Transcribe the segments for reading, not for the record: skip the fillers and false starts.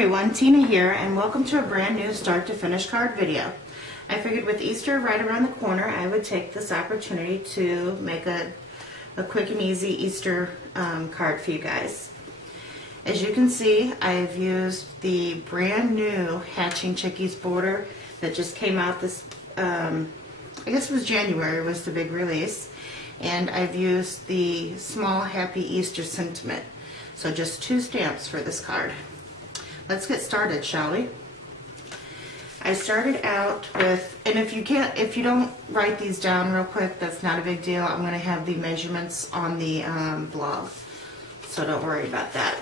everyone, Tina here, and welcome to a brand new start to finish card video. I figured with Easter right around the corner, I would take this opportunity to make a quick and easy Easter card for you guys. As you can see, I've used the brand new Hatching Chickies border that just came out this, I guess it was January was the big release, and I've used the small Happy Easter sentiment. So just 2 stamps for this card. Let's get started, shall we? I started out with, and if you don't write these down real quick, that's not a big deal. I'm going to have the measurements on the blog, so don't worry about that.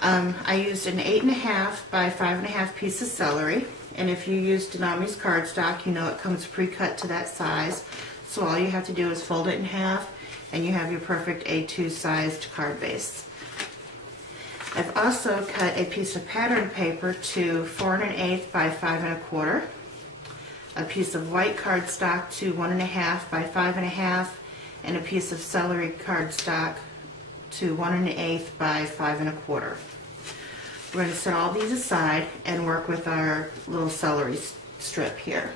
I used an 8.5 by 5.5 piece of celery, and if you use Denami's cardstock, you know it comes pre-cut to that size. So all you have to do is fold it in half, and you have your perfect A2 sized card base. I've also cut a piece of pattern paper to 4 1/8 by 5 1/4, a piece of white cardstock to 1 1/2 by 5 1/2, and a piece of celery cardstock to 1 1/8 by 5 1/4. We're going to set all these aside and work with our little celery strip here.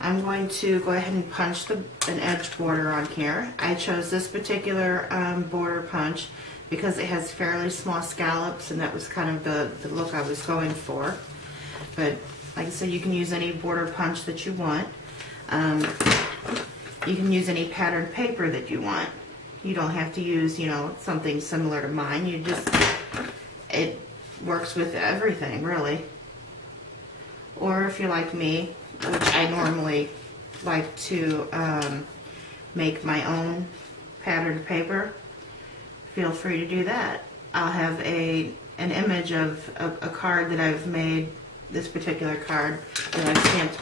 I'm going to go ahead and punch an edge border on here. I chose this particular border punch because it has fairly small scallops, and that was kind of the look I was going for. But like I said, you can use any border punch that you want. You can use any patterned paper that you want. You don't have to use, you know, something similar to mine. It works with everything, really. Or if you're like me, which I normally like to make my own patterned paper, feel free to do that. I'll have an image of a card that I've made, this particular card, that I've stamped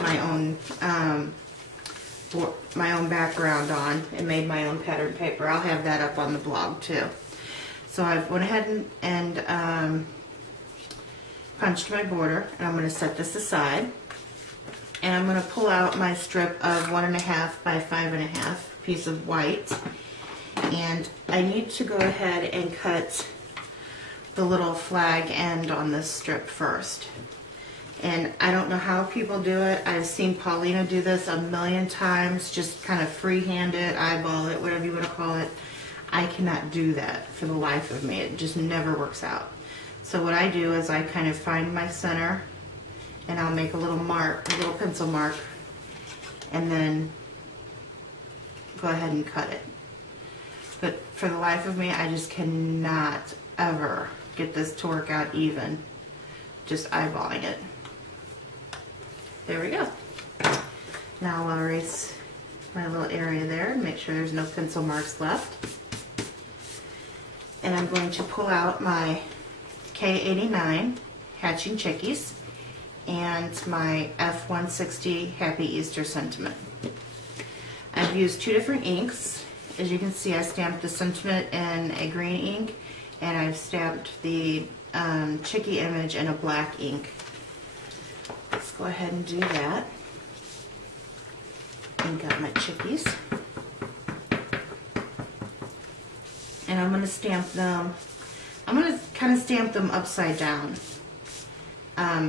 my own background on and made my own pattern paper. I'll have that up on the blog too. So I've went ahead and punched my border, and I'm going to set this aside. And I'm going to pull out my strip of 1 1/2 by 5 1/2 piece of white. And I need to go ahead and cut the little flag end on this strip first. And I don't know how people do it. I've seen Paulina do this a million times, just kind of freehand it, eyeball it, whatever you want to call it. I cannot do that for the life of me. It just never works out. So what I do is I kind of find my center, and I'll make a little mark, a little pencil mark, and then go ahead and cut it. But for the life of me, I just cannot ever get this to work out even, just eyeballing it. There we go. Now I'll erase my little area there and make sure there's no pencil marks left. And I'm going to pull out my K89 Hatching Chickies and my F160 Happy Easter sentiment. I've used 2 different inks. As you can see, I stamped the sentiment in a green ink, and I've stamped the Chickie image in a black ink. Let's go ahead and do that. Ink up my chickies. And I'm going to stamp them, I'm going to kind of stamp them upside down. I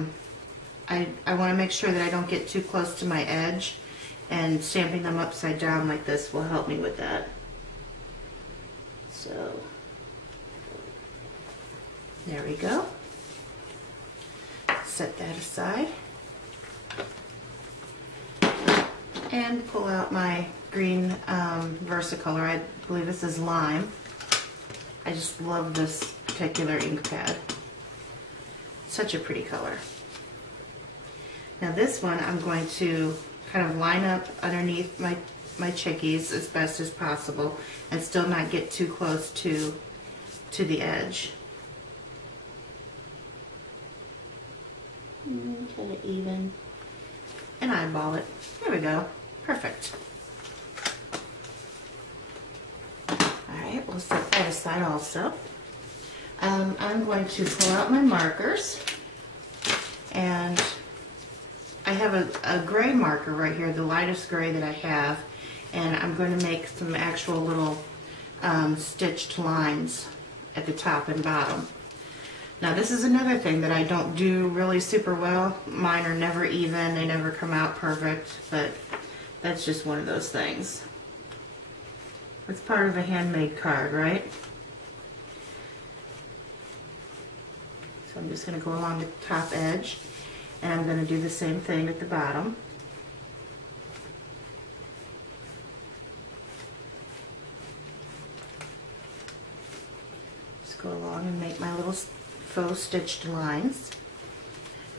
want to make sure that I don't get too close to my edge, and stamping them upside down like this will help me with that. So, there we go. Set that aside. And pull out my green Versacolor. I believe this is lime. I just love this particular ink pad. Such a pretty color. Now this one I'm going to kind of line up underneath my chickies as best as possible and still not get too close to the edge. Kind of even. And eyeball it. There we go. Perfect. Alright, we'll set that aside also. I'm going to pull out my markers, and I have a gray marker right here, the lightest gray that I have, and I'm going to make some actual little stitched lines at the top and bottom. Now this is another thing that I don't do really super well. Mine are never even, they never come out perfect, but that's just one of those things. It's part of a handmade card, right? So I'm just going to go along the top edge, and I'm going to do the same thing at the bottom. Just go along and make my little faux stitched lines.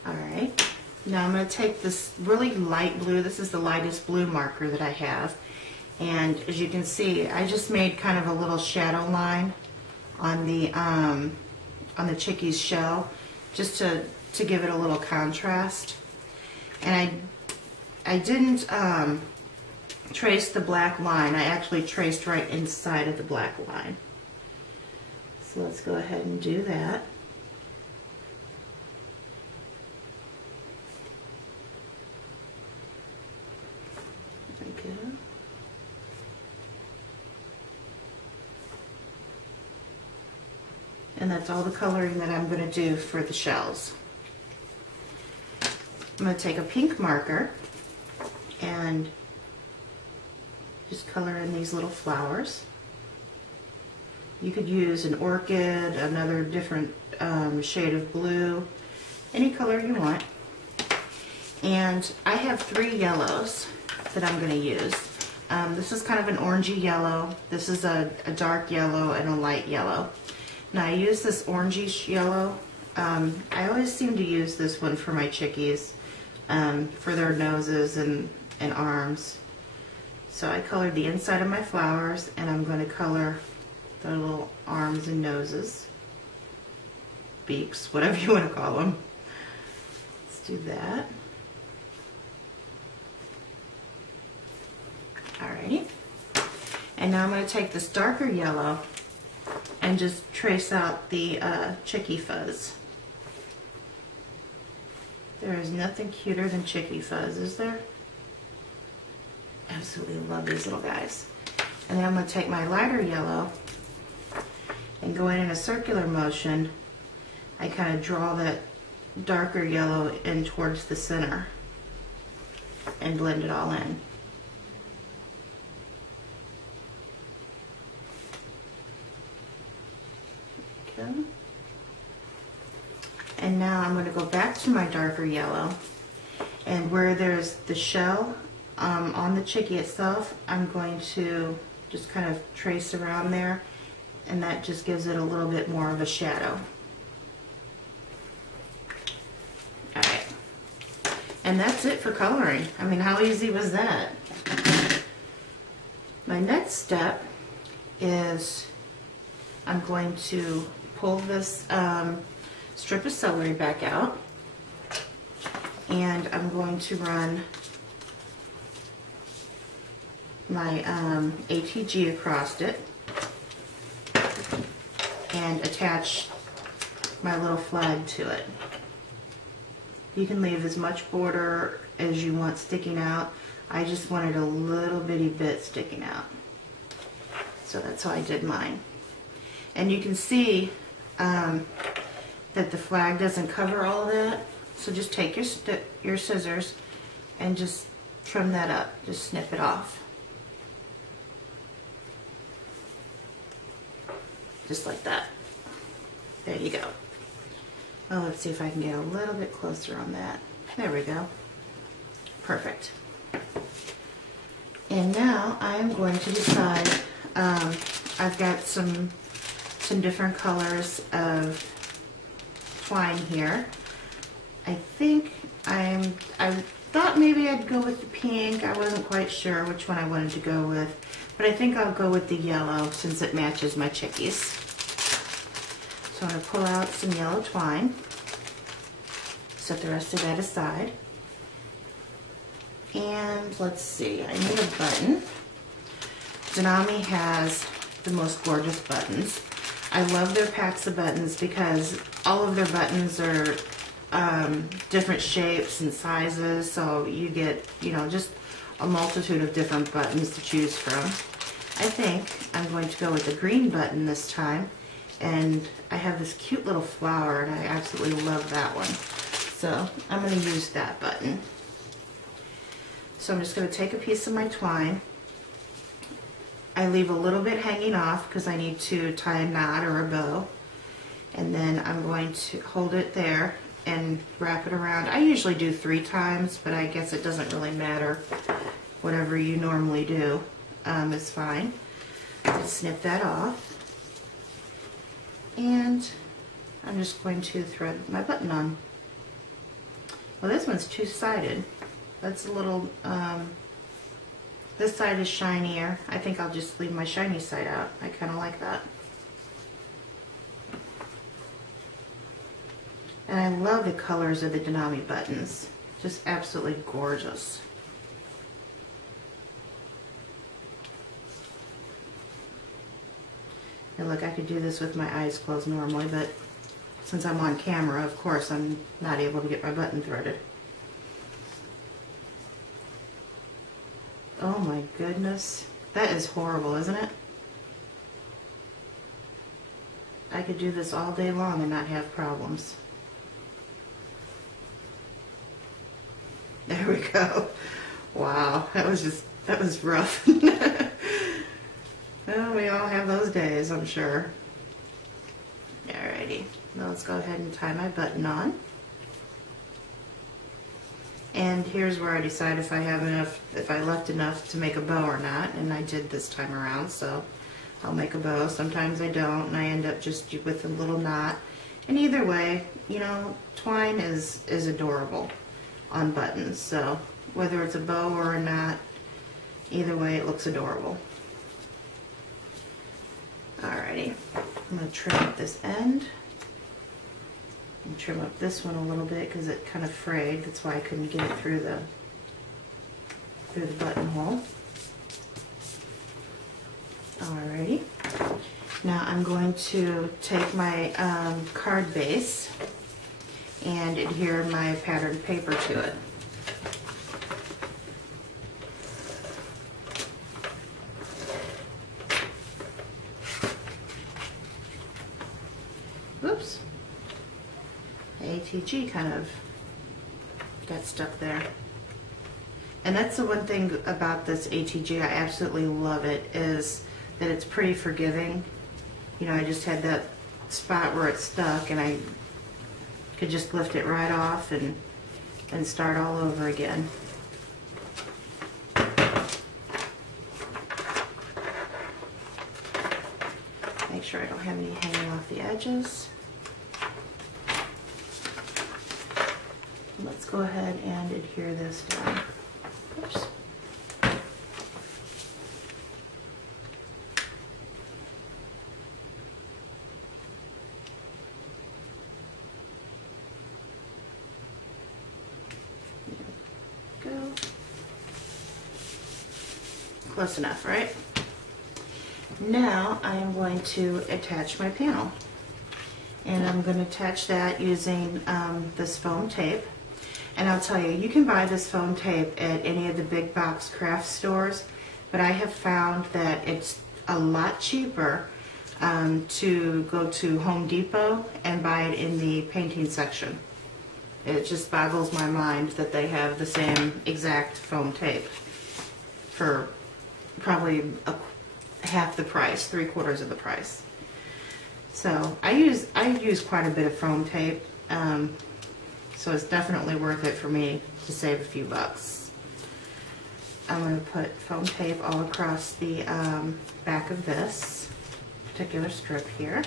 Alright, now I'm going to take this really light blue, this is the lightest blue marker that I have, and as you can see, I just made kind of a little shadow line on the chickie's shell, just to give it a little contrast. And I didn't trace the black line, I actually traced right inside of the black line. So let's go ahead and do that. There we go. And that's all the coloring that I'm going to do for the shells. I'm going to take a pink marker and just color in these little flowers. You could use an orchid, another different shade of blue, any color you want. And I have 3 yellows that I'm going to use. This is kind of an orangey yellow, this is a dark yellow, and a light yellow. Now I use this orangish yellow. I always seem to use this one for my chickies, for their noses and arms. So I colored the inside of my flowers, and I'm going to color their little arms and noses, beaks, whatever you want to call them. Let's do that. Alrighty. And now I'm going to take this darker yellow and just trace out the chickie fuzz. There is nothing cuter than chickie fuzz, is there? Absolutely love these little guys. And then I'm going to take my lighter yellow and go in a circular motion. I kind of draw that darker yellow in towards the center and blend it all in. Okay. And now I'm going to go back to my darker yellow, and where there's the shell on the chickie itself, I'm going to just kind of trace around there, and that just gives it a little bit more of a shadow. Alright, and that's it for coloring. I mean, how easy was that? My next step is I'm going to pull this strip of celery back out, and I'm going to run my ATG across it and attach my little flag to it. You can leave as much border as you want sticking out. I just wanted a little bitty bit sticking out, so that's how I did mine. And you can see that the flag doesn't cover all of that, so just take your scissors and just trim that up, just snip it off. Just like that. There you go. Oh, let's see if I can get a little bit closer on that. There we go. Perfect. And now I'm going to decide, I've got some different colors of twine here. I think I thought maybe I'd go with the pink. I wasn't quite sure which one I wanted to go with, but I think I'll go with the yellow since it matches my chickies. So I'm going to pull out some yellow twine, set the rest of that aside, and let's see, I need a button. Denami has the most gorgeous buttons. I love their packs of buttons because all of their buttons are different shapes and sizes, so you get, you know, just a multitude of different buttons to choose from. I think I'm going to go with the green button this time, and I have this cute little flower, and I absolutely love that one. So I'm going to use that button. So I'm just going to take a piece of my twine. I leave a little bit hanging off because I need to tie a knot or a bow. And then I'm going to hold it there and wrap it around. I usually do 3 times, but I guess it doesn't really matter. Whatever you normally do is fine. Snip that off. And I'm just going to thread my button on. Well, this one's 2-sided. That's a little, this side is shinier. I think I'll just leave my shiny side out. I kind of like that. And I love the colors of the Denami buttons. Just absolutely gorgeous. And look, I could do this with my eyes closed normally, but since I'm on camera, of course, I'm not able to get my button threaded. Oh my goodness. That is horrible, isn't it? I could do this all day long and not have problems. There we go. Wow, that was rough. Well, we all have those days, I'm sure. Alrighty, now let's go ahead and tie my button on. And here's where I decide if I have enough, if I left enough to make a bow or not, and I did this time around, so I'll make a bow. Sometimes I don't, and I end up just with a little knot. And either way, you know, twine is adorable on buttons, so whether it's a bow or a knot, either way it looks adorable. Alrighty, I'm going to trim up this end and trim up this one a little bit because it kind of frayed. That's why I couldn't get it through the buttonhole. Alrighty, now I'm going to take my card base and adhere my patterned paper to it. Oops, the ATG kind of got stuck there. And that's the one thing about this ATG, I absolutely love it, is that it's pretty forgiving. You know, I just had that spot where it stuck and I could just lift it right off and start all over again. Make sure I don't have any hanging off the edges. Let's go ahead and adhere this down. Oops. There we go. Close enough, right? Now I am going to attach my panel. And I'm going to attach that using this foam tape. And I'll tell you, you can buy this foam tape at any of the big box craft stores, but I have found that it's a lot cheaper to go to Home Depot and buy it in the painting section. It just boggles my mind that they have the same exact foam tape for probably half the price, 3/4 of the price. So I use quite a bit of foam tape. So it's definitely worth it for me to save a few bucks. I'm going to put foam tape all across the back of this particular strip here.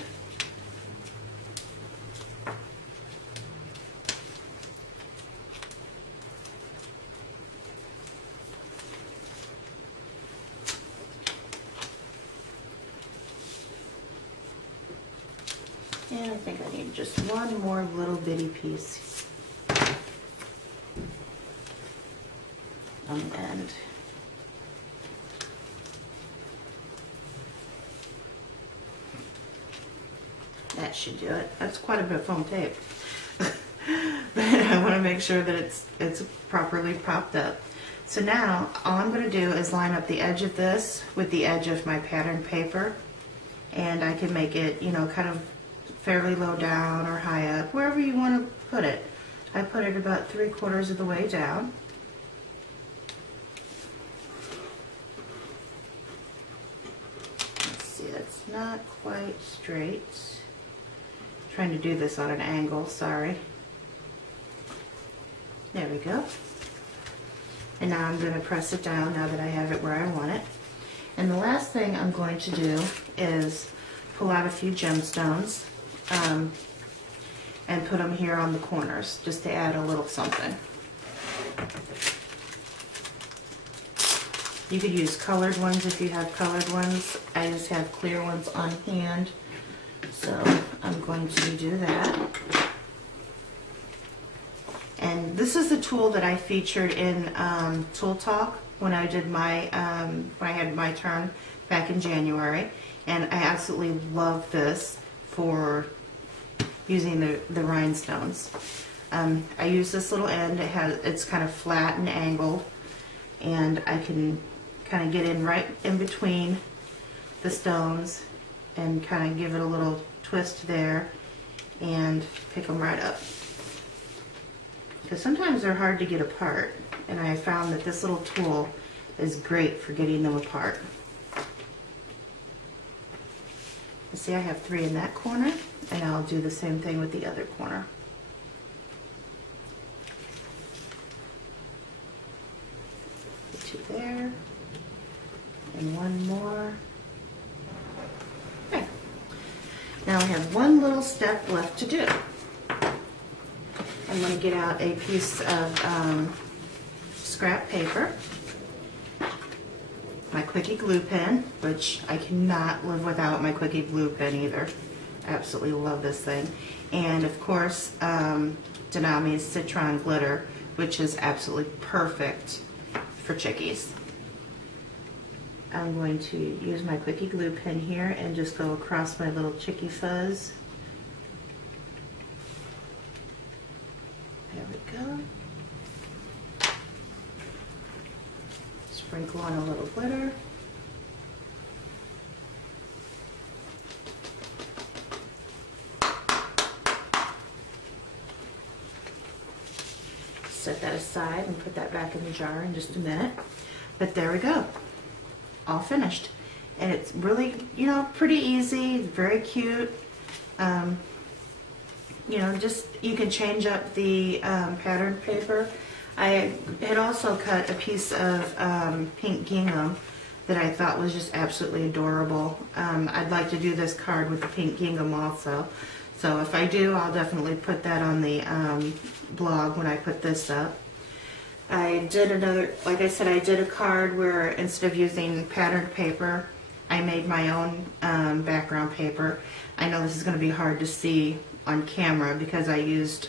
And I think I need just one more little bitty piece on the end. That should do it. That's quite a bit of foam tape. But I want to make sure that it's properly propped up. So now all I'm going to do is line up the edge of this with the edge of my patterned paper and I can make it, you know, kind of fairly low down or high up, wherever you want to put it. I put it about 3/4 of the way down. Let's see, it's not quite straight. I'm trying to do this on an angle, sorry. There we go. And now I'm going to press it down now that I have it where I want it. And the last thing I'm going to do is pull out a few gemstones and put them here on the corners, just to add a little something. You could use colored ones if you have colored ones. I just have clear ones on hand, so I'm going to do that. And this is the tool that I featured in Tool Talk when I did my when I had my turn back in January, and I absolutely love this for using the rhinestones. I use this little end. It's kind of flat and angled, and I can kind of get in right in between the stones and kind of give it a little twist there and pick them right up. Because sometimes they're hard to get apart, and I found that this little tool is great for getting them apart. You see, I have 3 in that corner, and I'll do the same thing with the other corner. Put 2 there, and 1 more. Okay. Now I have one little step left to do. I'm going to get out a piece of scrap paper, my quickie glue pen, which I cannot live without my quickie glue pen either. Absolutely love this thing. And of course, Denami's Citron Glitter, which is absolutely perfect for chickies. I'm going to use my quickie glue pen here and just go across my little chickie fuzz. There we go. Sprinkle on a little glitter. Set that aside and put that back in the jar in just a minute. But there we go. All finished. And it's really, you know, pretty easy, very cute. You know, just, you can change up the pattern paper. I had also cut a piece of pink gingham that I thought was just absolutely adorable. I'd like to do this card with the pink gingham also. So if I do, I'll definitely put that on the blog when I put this up. I did another, like I said, I did a card where instead of using patterned paper, I made my own background paper. I know this is going to be hard to see on camera because I used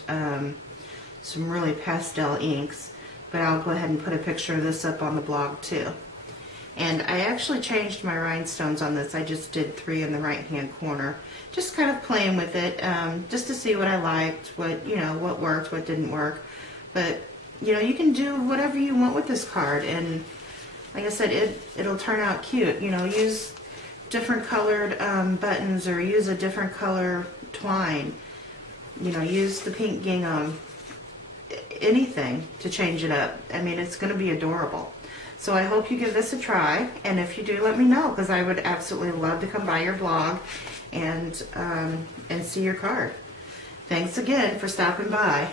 some really pastel inks, but I'll go ahead and put a picture of this up on the blog too. And I actually changed my rhinestones on this. I just did 3 in the right hand corner, just kind of playing with it, just to see what I liked, what, you know, what worked, what didn't work. But you know, you can do whatever you want with this card, and like I said, it'll turn out cute. You know, use different colored buttons, or use a different color twine. You know, use the pink gingham, anything to change it up. I mean, it's going to be adorable. So I hope you give this a try, and if you do, let me know, because I would absolutely love to come by your blog and see your card. Thanks again for stopping by.